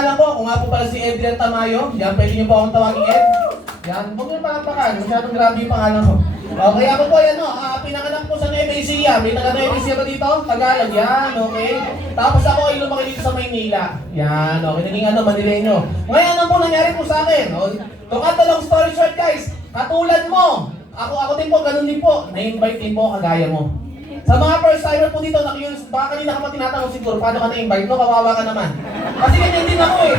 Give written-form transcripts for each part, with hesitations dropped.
pangalan ko, kung nga po pala si Adrian Tamayo, yan, pwede niyo po akong tawagin Ed. Yan, huwag niyo palampakan, masyadong grabe yung pangalan ko. Okay, ako po yan, pinanganak po sa Nueva Ecija. May taga Nueva Ecija ba dito? Tagalog, yan, okay. Tapos ako ay lumaki dito sa Maynila. Yan, okay, naging Manileño. Ngayon, ano po nangyari po sa akin? To cut the long story short guys, katulad mo, ako din po, ganun din po, na-invite din po kagaya mo. Sa mga first timer po dito, na-curious, baka kanina ka pa tinatanong siguro, paano ka na-invite? No, kawawa ka naman. Kasi ganyan din ako eh.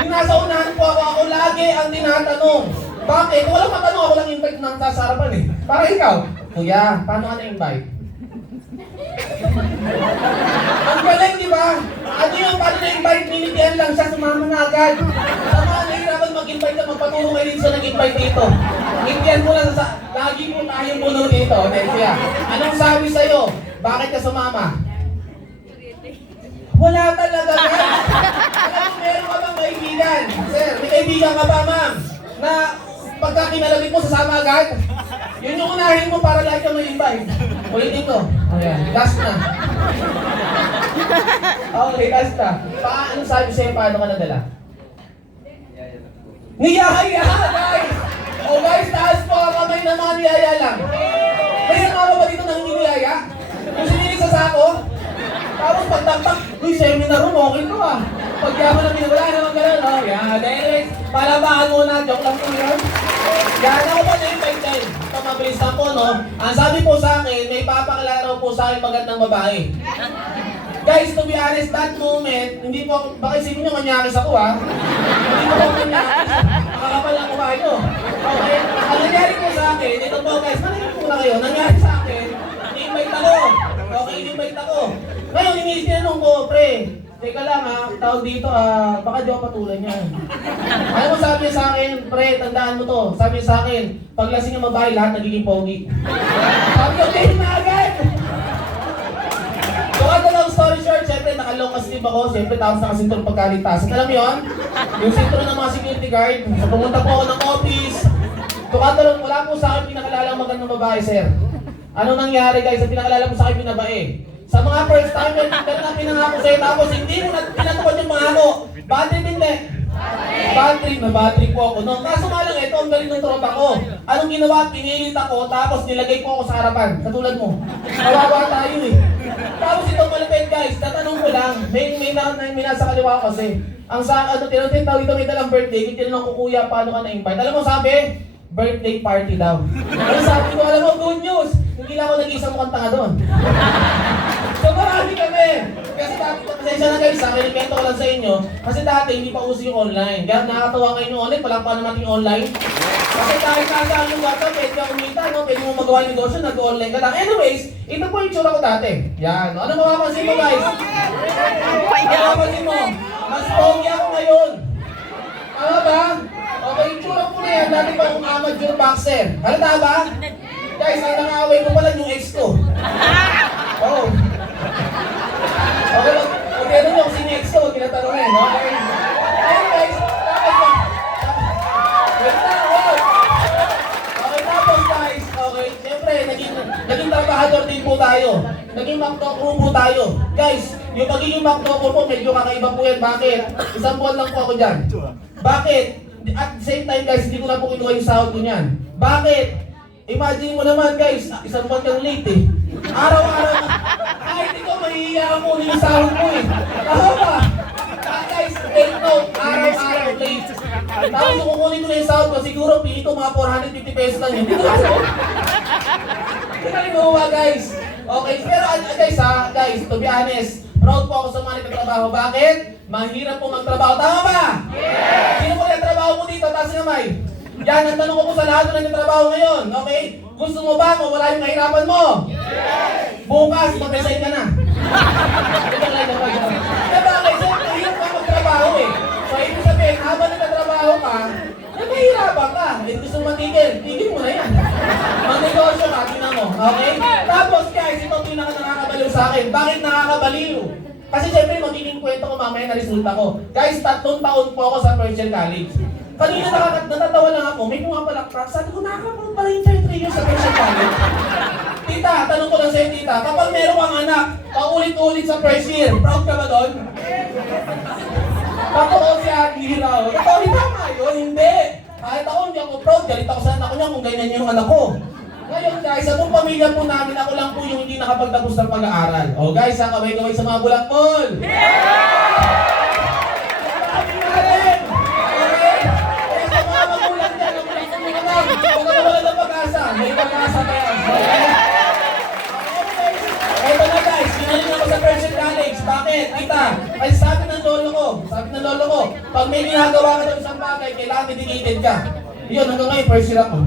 Yung nasa unahan po ako lagi ang tinatanong. Bakit? Kung walang matanong, ako lang invite ng sasarapan eh. Para ikaw, Kuya, paano ka na-invite? Ang galing, di ba? Ano yung paano na-invite? Nilitian lang siya, sumama na agad. Sa mga nahirapan mag-invite ka, magpaturo kayo rin siya nag-invite dito. Nilitian mo lang sa lagi mo tayo puno dito. Siya. Anong sabi sa'yo? Bakit ka sumama? Wala talaga, guys. Alam mo, meron ka bang kaibigan? Sir, may kaibigan ka ba, ma'am? Na pagka kinalabit mo, sasama agad? Yun yung unahin mo para lagi ka may-invite. Ulitin ko. Ayan, last na. Okay, last na. Anong sabi sa'yo, paano ka nadala? Niyaya, guys! Guys, taas po ang kamay ng mga niyaya lang. May mga ba dito nang niyaya? Yung sinilig sa sako? Tapos pagtaktak, uy, seminar room, okay to ah. Pagyaman namin, wala naman ganun. Yan, anyways, palabahan muna, joke lang po yun. Yan ako po na-invite din. Ito, mabilis lang po, no? Ang sabi po sa akin, may papakilala raw po sa akin magandang babae. Guys, to be honest, that moment, hindi po, baka isipin nyo kanyakis ako ha. Hindi po ako kanyakis. Makakapal lang kumain nyo. Okay? Ang nangyari po sa akin, ito po guys, managin po na kayo, nangyari sa akin, i-invite ako. Okay, i-invite ako. Ngayon, tinanong ko, pre, teka lang ha, tawag dito baka di ako patulan yan. Ano mo sabi niya sa akin, pre, tandaan mo to. Sabi niya sa akin, paglasing ng babae, lahat nagiging pogi. Sabi ko, okay na agad. So, ano lang story short, syempre naka-long sleeve ako, syempre tapos nakasinturong pagkaligtasan. Alam mo yun? Yung sinturong ng mga security guard, so pumunta po ako ng office. So, katalong, wala po sa akin pinakalalang magandang babae, sir. Ano nangyari guys, ang pinakalala po sa akin pinabae? Sa mga first time, pero na pinangako sa'yo, tapos hindi mo na pinatupad yung pangako. Bad trip hindi. Bad trip, na bad trip po ako. No? Kaso nga lang, ito ang galing ng tropa ko. Anong ginawa? Pinilit ako, tapos nilagay ko ako sa harapan. Katulad mo. Kawawa tayo eh. Tapos itong malapit guys, tatanong ko lang, may nasa kaliwa ko kasi. Ang sa, tinatawag ito, may dalang birthday, tinanong ko kuya, paano ka na-invite? Alam mo sabi? Birthday party daw. Ano sabi ko, alam mo, good news. Hindi lang ako nag-iisang mukhang tanga doon. So marami kami. Kasi dati, pasensya na guys, kinipento ko lang sa inyo. Kasi dati, hindi pa uso yung online. Kaya nakakatawa ngayon yung online, walang pa naman yung online. Kasi kahit nasaan yung WhatsApp, pwede ka kumita, no? Pwede mo magawa yung negosyo, nag-online ka lang. Anyways, ito po yung tsura ko dati. Yan. Ano mapapansin mo guys? Ano mapapansin mo? Mas pogi ako ngayon. Ano ba? Okay, yung tsura ko na yan, dati pa akong amateur boxer. Halata ba? Guys, ang nang-aaway ko pala yung ex ko. Oh. Okay, okay, ano nyo, sino ex ko, tinatanongin, okay? Ayun guys, tapos guys, okay, siyempre, naging trabahador din po tayo. Naging McDo po tayo. Guys, yung pagiging McDo po, medyo kakaiba po yan. Bakit? Isang buwan lang po ako dyan. Bakit? At the same time guys, hindi ko na po kinuha yung sahod ko niyan. Bakit? Imagine mo naman guys, isang buwan kang late eh. Araw-araw, kahit ikaw mahihiya ako yung sahod mo eh. Tama ba? Guys, take note, araw-araw late. Tapos kung kukunin ko na yung sahod ko, siguro pili ko mga 450 pesos lang yun. Hindi ko lang. Hindi ka rin gumawa guys. Okay, pero guys, to be honest, proud po ako sa mga nagtatrabaho. Bakit? Mahirap po magtrabaho. Tama ba? Yes! Sino po nagtrabaho mo dito? Taas ng kamay. Yan, ang tanong ko po sa lahat na nagtatrabaho ngayon. Okay? Gusto mo ba mawala yung kahirapan mo? Yes! Bukas, mag-resign ka na. Diba, kasi mahirap ka magtrabaho eh. So, ibig sabihin, habang nagtatrabaho ka, mahirapan ka. Eh, gusto mo matigil, tigil mo na yan. Mag-negosyo ka, tingnan mo. Okay? Tapos guys, ito ang nakakabaliw sa akin. Bakit nakakabaliw? Kasi syempre, magiging kwento ko mamaya na resulta ko. Guys, 3 taon po ako sa First Year College. Kanina natatawa lang ako, may pumapalakpak. Sabi ko, nakakapag pala yung 3 years sa First Year College. Tita, tanong ko lang sa'yo, tita, kapag meron kang anak, paulit-ulit sa first year, proud ka ba doon? Totoo siya, hihiraw. Totoo, tama yun, hindi. Kahit ako, hindi ako proud. Galit ako sa anak ko niya kung ganyan yung anak ko. Ngayon guys, sa buong pamilya po namin, ako lang po yung hindi nakapagtapos ng pag-aaral. O guys, ha, kaway-kaway sa mga bulakbol. Okay? Kaya sa mga magulang dyan, ang bulakbol mga lang, huwag ka mawala ng pag-asa. May pag-asa pa yan. Ito na guys, sinalim ako sa Persian College. Bakit? Kita, ay sabi ng lolo ko, pag may ginagawa ka ng isang bagay, kailangan dedicated ka. Yun, hanggang ngayon, first year ako.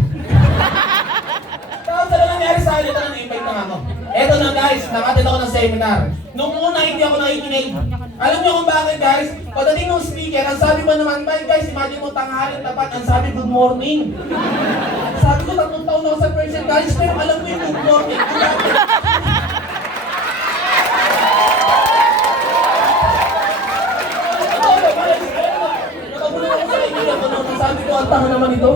Tapos ano nangyari sa akin, ito na na-invite na ako. Eto na guys, nakatin ako ng seminar. Nung una, hindi ako nakikinig. Alam niyo kung bakit guys? Pagdating ng speaker, ang sabi ko naman, guys, imagine mo tanghalin tapat, ang sabi, good morning. Sabi ko, 3 taon ako sa Persian College, pero alam ko yung good morning. Sabi ko, ang tanga naman ito.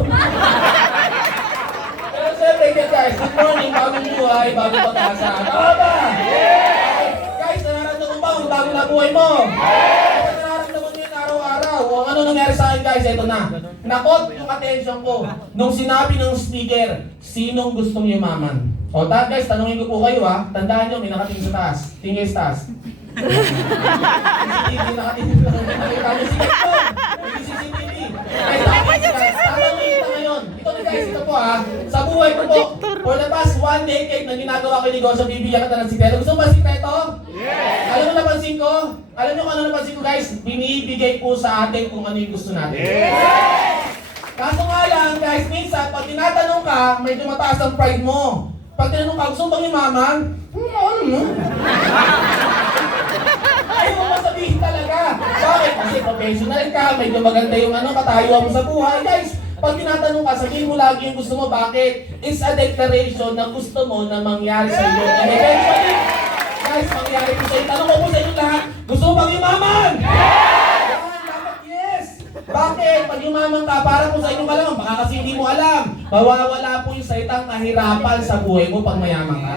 Pero siyempre, guys, good morning, bagong buhay, bagong pag-asa. Tama ba? Guys, nararamdaman mo ba ang bagong na buhay mo? Nararamdaman mo yun araw-araw. O ano nangyari sa akin, guys? Ito na. Nakot yung attention ko. Nung sinabi ng speaker, sinong gustong yumaman? O guys, tanungin ko po kayo ha. Tandaan nyo, may nakatingin sa taas. Tingin sa taas. CCTV nakatingin sa taas. Nakita nyo si Gekto. Hindi CCTV. Ito na guys, ito po ha. Sa buhay ko po, for the past 1 decade na ginagawa ko yung negosyo, bibigyan kita ng sikreto. Gusto mo ba sikreto? Yes! Alam mo napansin ko? Alam mo kung ano napansin ko guys? Binibigay po sa atin kung ano yung gusto natin. Yes! Kaso nga lang guys, minsan pag tinatanong ka, medyo mataas ang pride mo. Pag tinanong ka, gusto mo bang yumaman? Ano mo? Ayaw mo sabihin talaga. Bakit? Kasi professional ka, medyo maganda yung katayuan mo sa buhay. Guys, pag tinatanong ka, sabihin mo lagi yung gusto mo. Bakit? It's a declaration na gusto mo na mangyari sa iyo. And eventually, guys, mangyari po sa iyo. Tanong ko po sa inyo lahat, gusto mo bang yumaman? Dapat yes! Bakit? Pag yumaman ka, para po sa inyo malamang, baka kasi hindi mo alam. Mawawala po yung salitang kahirapan sa buhay mo pag mayaman ka.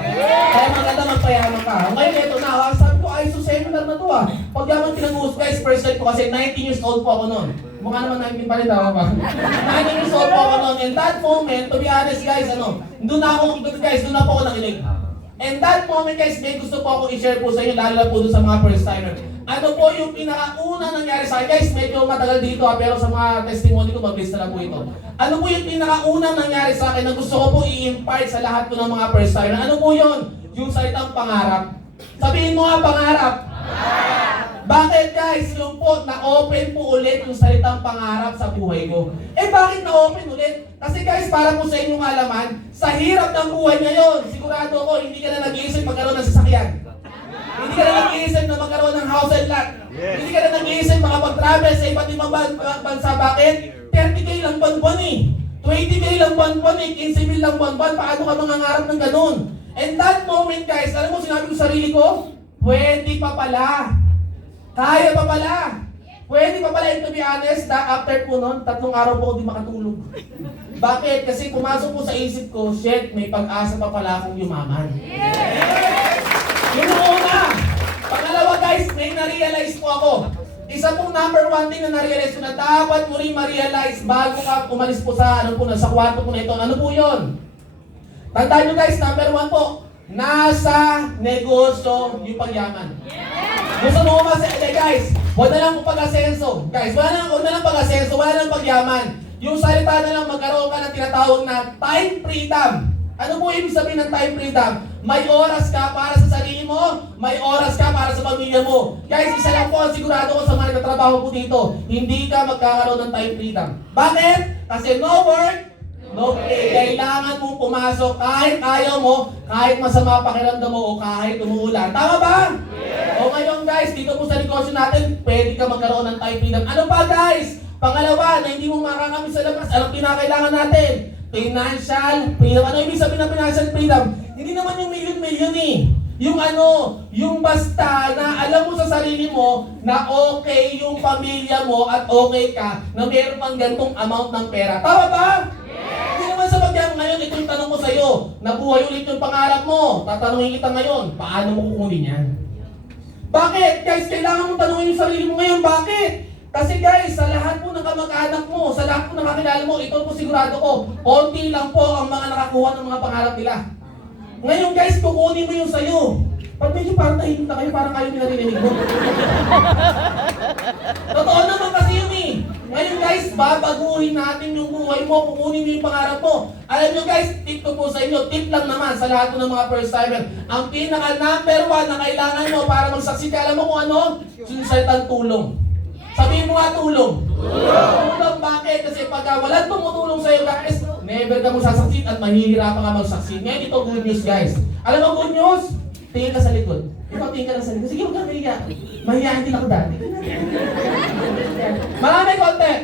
Kaya maganda magpayaman ka. Ngayon, ito na. Sabi ko, ay, so seminar na to ah. Pag yaman tinangus, guys, first time ko kasi 19 years old po ako noon. Mukha naman 19 pa rin, tama ba? 19 years old po ako noon. And that moment, to be honest guys, doon na po ako nakilig. And that moment guys, may gusto po akong i-share po sa inyo, lalo na po doon sa mga first timer. Ano po yung pinakauna nangyari sa akin? Guys, medyo matagal dito pero sa mga testimony ko, mabilis na lang po ito. Ano po yung pinakaunang nangyari sa akin na gusto ko po i-impart sa lahat po ng mga first timer? Ano po yun? Yung salitang pangarap. Sabihin mo nga, pangarap. Bakit guys? Yung po, na-open po ulit yung salitang pangarap sa buhay ko. Bakit na-open ulit? Kasi guys, para po sa inyong alaman, sa hirap ng buhay ngayon, sigurado ko, hindi ka na nag-iisip magkaroon ng sasakyan. Hindi ka na nag-iisip na magkaroon ng house and lot. Yes. Hindi ka na nag-iisip makapag-travel sa iba't ibang bansa. Bakit? 30K lang buwan-buwan eh. 20K lang buwan-buwan eh. 15,000 lang buwan-buwan. Paano ka mangangarap ng ganun? And that moment guys, alam mo sinabi ko sa sarili ko, pwede pa pala. Kaya pa pala. Pwede pa pala, and to be honest, after po nun, 3 araw po ako di makatulog. Bakit? Kasi pumasok po sa isip ko, shit, may pag-asa pa pala akong yumaman. Yun ang una. Pangalawa guys, may na-realize po ako. Isa pong number 1 thing na na-realize ko na dapat mo rin ma-realize bago ka umalis po sa, sa kwarto po na ito. Ano po yun? Tandaan nyo guys, number 1 po, nasa negosyo yung pagyaman. Gusto mo guys, wala na lang po pag-asenso. Guys, wala na lang pag-asenso, wala na lang pagyaman. Yung salita na lang magkaroon ka ng tinatawag na time freedom. Ano po ibig sabihin ng time freedom? May oras ka para sa sarili mo, may oras ka para sa pamilya mo. Guys, isa lang po ang sigurado ko sa mga nagtatrabaho po dito, hindi ka magkakaroon ng time freedom. Bakit? Kasi no work, no play. Kailangan mong pumasok kahit ayaw mo, kahit masama pakiramdam mo o kahit umuulan. Tama ba? Yeah. O ngayon guys, dito po sa negosyo natin, pwede ka magkaroon ng time freedom. Ano pa guys? Pangalawa, na hindi mo makakamit sa labas. Anong pinakailangan natin? Financial freedom. Ano ibig sabihin ng financial freedom? Hindi naman yung million-million eh. Yung basta na alam mo sa sarili mo na okay yung pamilya mo at okay ka na meron pang gantong amount ng pera. Tama ba? Hindi naman sa pagyan ngayon, ito yung tanong ko sa'yo. Nabuhay ulit yung pangarap mo. Tatanungin kita ngayon, paano mo kukunin yan? Bakit? Guys, kailangan mo tanungin yung sarili mo ngayon. Bakit? Kasi guys, sa lahat po ng kamag-anak mo, sa lahat po ng kakilala mo, ito po sigurado ko, konti lang po ang mga nakakuha ng mga pangarap nila. Ngayon guys, kukunin mo yung sayo. Pag medyo parang tahimik na kayo, parang kayo narinig mo. Totoo naman kasi yun eh. Ngayon guys, babaguhin natin yung buhay mo, kukunin mo yung pangarap mo. Alam nyo guys, tip ko po sa inyo, tip lang naman sa lahat ng mga first timer. Ang pinaka number 1 na kailangan nyo para mag-succeed, alam mo kung ano? Sinisalitang tulong. Sabihin mo nga tulong. Tulong bakit? Kasi pagka walang tumutulong sa'yo guys, never ka mag-succeed at mahihirapan ka mag-succeed. Ngayon ito good news guys. Alam mo good news? Tingin ka sa likod. Ikaw tingin ka lang sa likod. Sige, huwag kang mahiya. Mahiyain din ako dati. Marami content.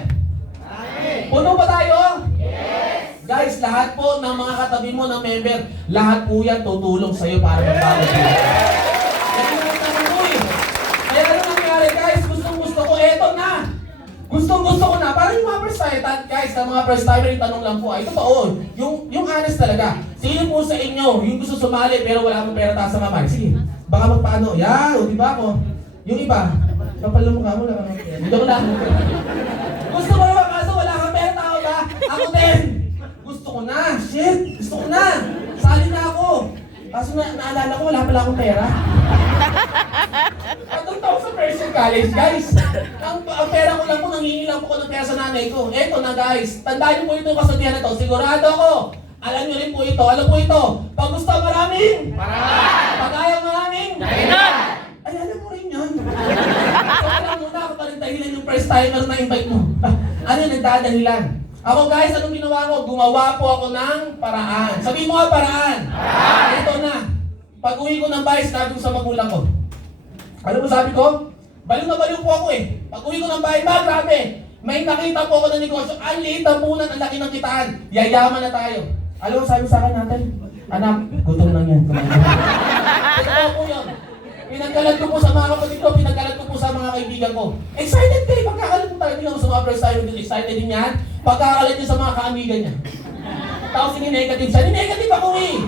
Puno ba tayo? Yes! Guys, lahat po ng mga katabi mo ng member, lahat po yan tutulong sa'yo para magbago sila. Kaya ano nangyari guys? Gustong-gusto ko. Eto na! Gustong-gusto ko na. Parang yung mga first timer, guys, ng mga first timer, yung tanong lang po ay, totoo, yung honest talaga. Sino po sa inyo, yung gusto sumali pero wala akong pera taas sa mamay? Sige, baka magpaano. Yan, o diba ako? Yung iba, kapal na mukha mo lang. Dito ko lang. Gusto mo naman kaso wala kang pera tao ba? Ako din. Gusto ko na. Shit, gusto ko na. Sali na ako. Kaso naalala ko, wala pala akong pera. Atong tao sa Persian College, guys. Ang pera ko lang po, nangingilang po ko ng pera sa nanay ko. Eto na guys, tandaan niyo po ito yung kasabihan na ito. Sigurado ako, alam niyo rin po ito. Alam po ito, pag gusto maraming, pag ayaw maraming, ay alam mo rin yun. So alam mo na, ako pa rin dahilan yung first timer na invite mo. Ano yung nagdadahilan? Ako guys, anong ginawa ko? Gumawa po ako ng paraan. Sabihin mo nga paraan. Ito na. Pag uwi ko ng bahay, sinabi ko sa magulang ko. Ano mo sabi ko? Baliw na baliw po ako eh. Pag uwi ko ng bahay, grabe. May nakita po ako ng negosyo. Ang liit ng punan, ang laki ng kitaan. Yayaman na tayo. Alam mo sabi sa akin natin? Anak, gutom lang yan. Ito po yun. Pinagkalat ko po sa mga kapatid ko, pinagkalat ko po sa mga kaibigan ko. Excited kayo, pagkakalat mo talaga naman sa mga first time, excited din yan. Pagkakalat niya sa mga kaamigan niya. Tapos ni-negative siya, ni-negative ako eh.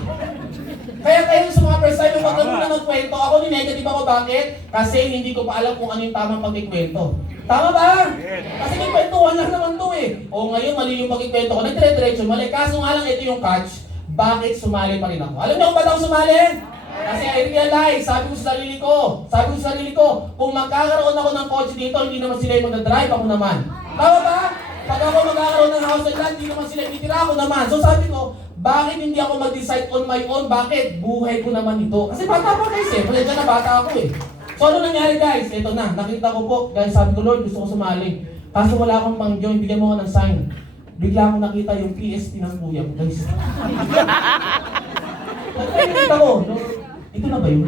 Kaya kayo sa mga first time, huwag na magkwento. Ako ni-negative ako, bakit? Kasi hindi ko pa alam kung ano yung tamang pagkikwento. Tama ba? Kasi may kwentuhan lang naman to eh. O ngayon, mali yung pagkikwento ko, nagdire-diretso, mali. Kaso nga lang, ito yung catch, bakit sumali pa rin ako? Alam niyo kung ba't ako sumali? Kasi I realize, sabi ko sa sarili ko, kung magkakaroon ako ng kotse dito, hindi naman sila yung mag-drive, ako naman. Tama ba? Pag ako magkakaroon ng house and land, hindi naman sila ititira, ako naman. So sabi ko, bakit hindi ako mag-decide on my own? Bakit? Buhay ko naman ito. Kasi bata pa guys eh, pala dyan na bata ako eh. So ano nangyari guys? Ito na, nakita ko po, guys, sabi ko, Lord, gusto ko sumali. Kaso wala akong pang-join, bigyan mo ako ng sign. Bigla akong nakita yung PSP ng kuya ko, guys. Nakita ko, ito na ba yun?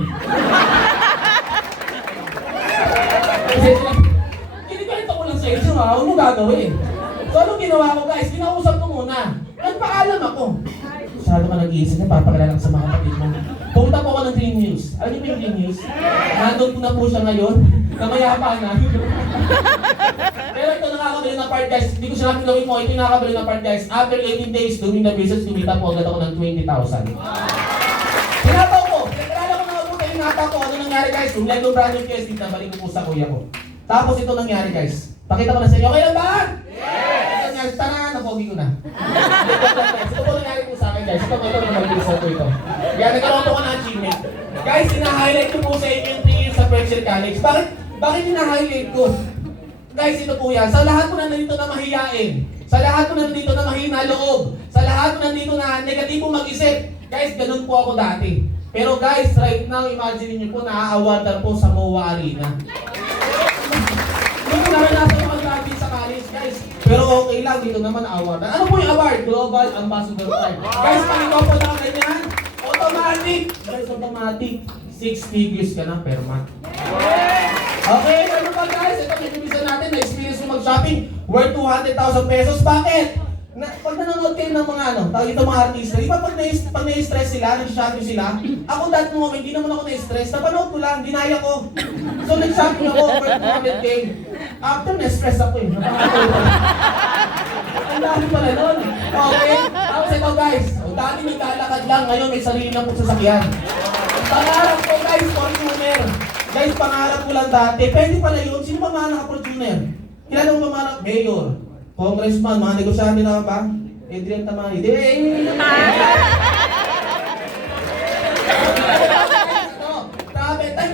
Kinikwento ko lang sa inyo ha, huwag mo gagawin. So anong ginawa ko guys? Kinausap ko muna. Nagpaalam ako. Masyado ka nag-iisip na papakilala sa mga kapatid mo. Pumunta po ako ng Green News. Alam niyo ba yung Green News? Nandun ko na po siya ngayon. Namayapa na. Pero ito nakakabili na part guys. Hindi ko sinabi gawin mo. Ito yung nakakabili na part guys. After 18 days doing the business, kumita po agad ako ng 20,000. Sinataw ko. Pinagkalala ko na po kayo nata ko. Ano nangyari guys? Yung Lego brand new case, balik ko po sa kuya ko. Tapos ito nangyari guys. Pakita ko na sa inyo. Okay lang ba? Yes! Tara, napogi ko na. Ito po nangyari po sa akin guys. Ito nag-result ko ito. Yan, nagkaroon po ko ng achievement. Guys, hina-highlight ko po sa inyo yung 3 years sa Persian College. Bakit hina-highlight ko? Guys, ito po yan. Sa lahat po na nandito na mahiyain. Sa lahat po na nandito na mahina loob. Sa lahat po nandito na negatibong mag-isip. Guys, ganun po ako dati. Pero guys, right now, imagine niyo po, na-awardan po sa MOA Arena. Hindi ko naranasan ko mag-graduate sa college, guys. Pero okay lang, dito naman award. Ano po yung award? Global Ambassador Pride. Guys, pag ikaw po na ganyan, automatic. Guys, automatic. 6 figures ka na per month. Okay, ano pa guys? Ito, pinipisa natin na experience mo mag-shopping worth 200,000 pesos. Bakit? Pag nanonood kayo ng mga ito mga artista, di ba pag na-stress sila, nag-shopping sila, ako that moment, hindi naman ako na-stress, napanood ko lang, dinaya ko. So nag-shopping ako worth 200K. After na-stress ako eh, napakatulog ko. Ang dami pala nun. Okay? Tapos ito guys, dati naglalakad lang, ngayon may sarili na po sasakyan. Pangarap ko guys, Fortuner. Guys, pangarap ko lang dati. Pwede pala yun, sino ba mga naka-Fortuner? Kilala mo ba mga mayor, congressman, mga negosyante na ba? Adrian Tamay.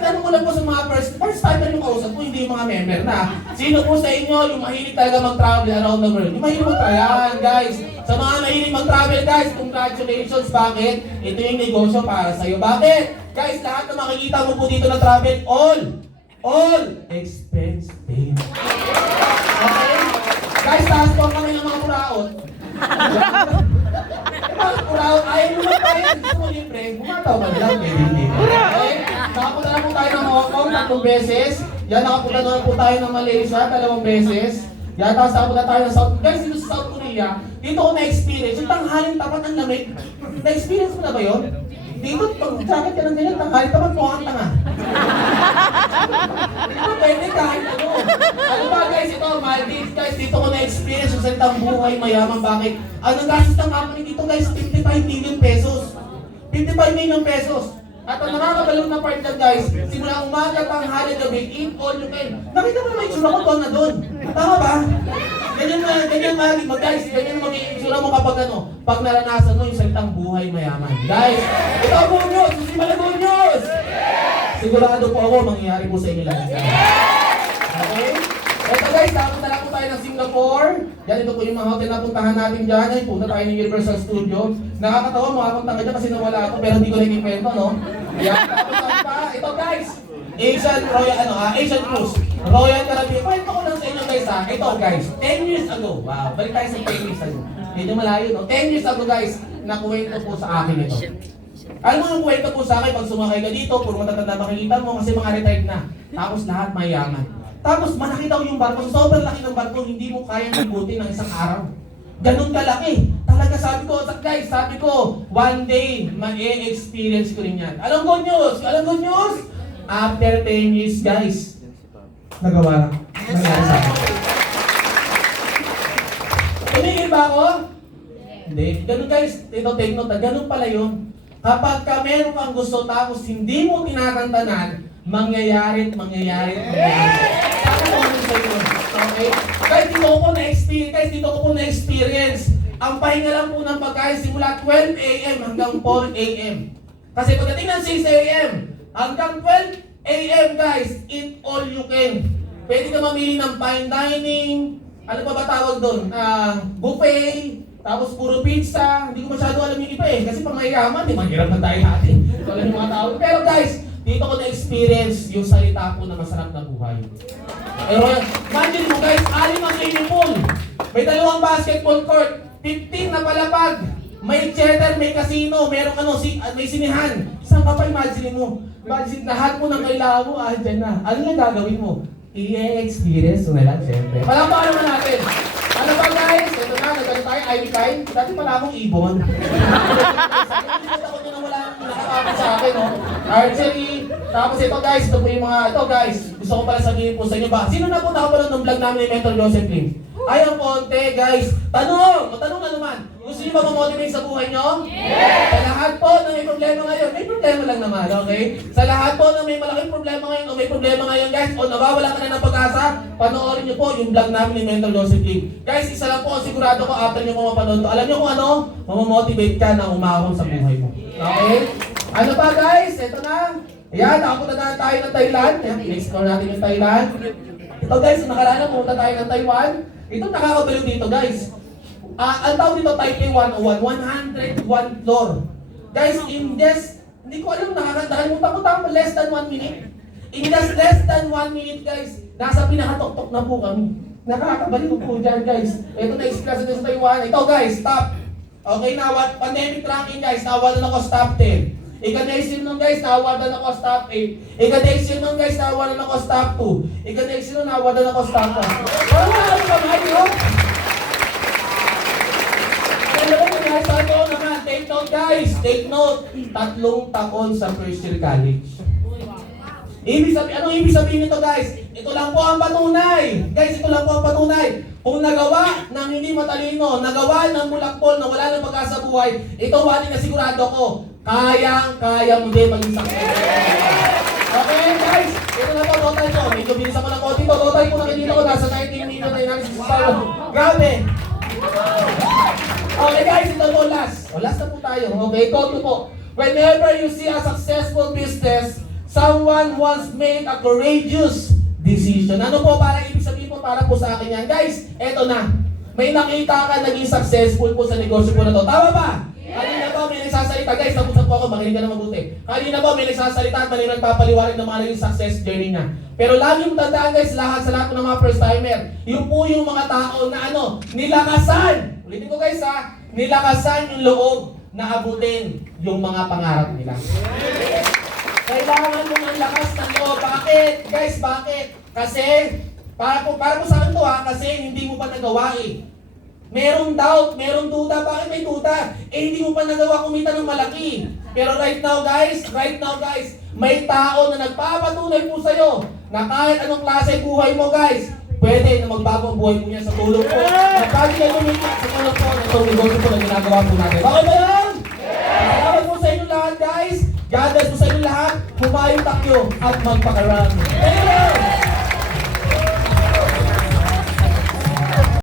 Tanong ko lang po sa mga first time na yung kausap ko, hindi yung mga member na. Sino po sa inyo yung mahilig talaga mag-travel around the world? Yung mahilig mag-travel, yan guys. Sa mga mahilig mag-travel guys, congratulations. Bakit? Ito yung negosyo para sa'yo. Bakit? Guys, lahat na makikita mo po dito na travel, all expense paid. Okay? Guys, taas po kami ng mga kuraot. Kuraot, ayaw mo na tayo. Gusto mo libre, bumataw ka lang. Hindi. Okay? Nakapunta na po tayo ng Hong Kong 3 beses. Yan, nakapunta na po tayo ng Malaysia 2 beses. Yan, tapos nakapunta tayo ng South. Guys, dito sa South Korea, dito ko na-experience. Yung tanghaling tapat ang lamig. Na-experience mo na ba yun? Dito, pag jacket ka ng ganyan, tanghaling tapat mo ang tanga. Dito pwede kahit ano. Ano ba guys, ito, Maldives guys, dito ko na-experience yung salitang buhay mayaman. Bakit? Ang gastos ng company dito guys, 55 million pesos. 55 million pesos. At ang nakakabalong na part dyan guys, simula umaga, tanghali, gabi, eat all you can. Nakita mo na may itsura ko doon na doon. Tama ba? Ganyan guys, ganyan magiging itsura mo kapag ano, pag naranasan mo yung salitang buhay mayaman. Guys, ito ang good news! Susimala good news! Sigurado po ako, mangyayari po sa inyo lahat. Okay? Ito guys, napunta na po tayo ng Singapore. Yan, ito po yung mga hotel na puntahan natin dyan. Ay, punta tayo ng Universal Studio. Nakakatawa, makapunta ka dyan kasi nawala ako, pero hindi ko nakikwento, no? Yan, tapos ano pa? Ito guys, Asian Cruise. Royal Caribbean. Kwento ko lang sa inyo guys ha. Ito guys, 10 years ago. Wow, balik tayo sa 10 years ago. Medyo malayo, no? 10 years ago guys, nakuwento po sa akin ito. Alam mo yung kwento po sa akin, pag sumakay ka dito, puro matatanda makikita mo kasi mga retired na. Tapos lahat mayaman. Tapos malaki daw yung barko, sobrang laki ng barko, hindi mo kayang ikutin ng isang araw. Ganun kalaki. Talaga sabi ko, one day, ma-experience ko rin yan. Alam good news? After 10 years guys, nagawa na. Nangyari sa akin. Tumigil ba ako? Hindi. Ganun guys, ito take note, ganun pala yun. Kapag ka meron kang gusto tapos hindi mo tinatantanan, mangyayari. Sana mo ano sa inyo. Okay? Guys, dito ko po na-experience. Ang pahinga lang po ng pagkain simula 12 a.m. hanggang 4 a.m. Kasi pagdating ng 6 a.m. hanggang 12 a.m. guys, eat all you can. Pwede ka mamili ng fine dining, ano pa ba tawag doon? Buffet, tapos puro pizza. Hindi ko masyado alam yung iba eh. Kasi pang mayayaman, mahirap na tayo natin. So, alam yung mga tao. Pero guys, dito ko na-experience yung salita po na masarap na buhay. Pero imagine mo guys, 6 ang swimming pool. May 2 basketball court, 15 na palapag. May theater, may casino, merong may sinihan. Saan ka pa imagine mo? Imagine lahat mo ng kailangan mo, dyan na. Ano lang gagawin mo? I-experience mo na lang, syempre. Palapaan naman natin. Ano ba guys? Ito na, nagano tayo, Ivy Kind. Dati pala akong ibon. Hindi ako doon na wala nakakapit sa akin, no? Archery. Tapos ito guys, ito po yung mga, ito guys, gusto ko pala sabihin po sa inyo ba? Sino na po nakapanood ng vlog namin ni Mentor Joseph Lim? Ayaw konti guys. Tanong na naman. Gusto niyo ba ma-motivate sa buhay nyo? Yes! Sa lahat po na may problema ngayon, may problema lang naman, okay? Sa lahat po na may malaking problema ngayon o may problema ngayon guys, o nawawala ka na ng pag-asa, panoorin niyo po yung vlog namin ni Mentor Joseph Lim. Guys, isa lang po, sigurado ko after niyo po mapanood to, alam niyo kung ano? Mamamotivate ka na umahon sa buhay mo. Okay? Ano pa guys? Ito na. Ayan, nakapunta na tayo ng Thailand. Ayan, i-explore natin yung Thailand. Ito guys, nakaraan na pumunta tayo ng Taiwan. Ito nakakabaliw dito guys. Ang tawag dito Taipei 101, 101 floor. Guys, in just, hindi ko alam, nakakalimutan ko tama, less than 1 minute. In just less than 1 minute guys, nasa pinakatok-tok na po kami. Nakakabaliw po dyan guys. Ito na-express natin sa Taiwan. Ito guys, top. Okay na, pandemic ranking guys, nawalan ako top 10. Ika-days nun guys, nawalan ako sa top 8. Ika-days nun guys, nawalan ako sa top 2. Ika-days nun, nawalan ako sa top 1. Parang wala ako kamay, no? Sabi ko naman, take note guys, take note. 3 taon sa first year college. Anong ibig sabihin nito guys? Ito lang po ang patunay. Guys, ito lang po ang patunay. Kung nagawa ng hindi matalino, nagawa ng mulakpol na wala ng pag-asa buhay, ito wali na sigurado ko, kaya mo din maging successful. Okay guys, ito na po, total ko. Medyo bilis ako ng konti to. Total ko na kanina ko, nasa 19 million namin si Sister. Grabe! Okay guys, ito po last. O last na po tayo. Okay, ito po. Whenever you see a successful business, someone once made a courageous decision. Ano po para ibig sabihin po para po sa akin yan? Guys, eto na. May nakita ka naging successful po sa negosyo po na to. Tama ba? Kanina po may nagsasalita. Guys, tapos po ako. Makinig ka na mabuti. Kanina po may nagsasalita at may nagpapaliwanag ng mga naging success journey niya. Pero lagi mong tandaan guys, sa lahat ng mga first timer, yun po yung mga tao na nilakasan. Ulitin ko guys ha, nilakasan yung loob na abutin yung mga pangarap nila. Kailangan mo ng lakas ng loob. Bakit? Guys, bakit? Kasi, para po sa akin to ha, kasi hindi mo pa nagawa eh. Merong doubt, merong duda. Bakit may duda? Hindi mo pa nagawa kumita ng malaki. Pero right now guys, may tao na nagpapatunay po sa'yo na kahit anong klase buhay mo guys, pwede na magbago ang buhay mo niya sa tulong po. Nagpagi na kumita sa tulong po na itong negosyo po na ginagawa po natin. Okay ba yan? Salamat po sa inyo lahat guys. God bless po sa inyo lahat. Humayong takyo at magpakarami.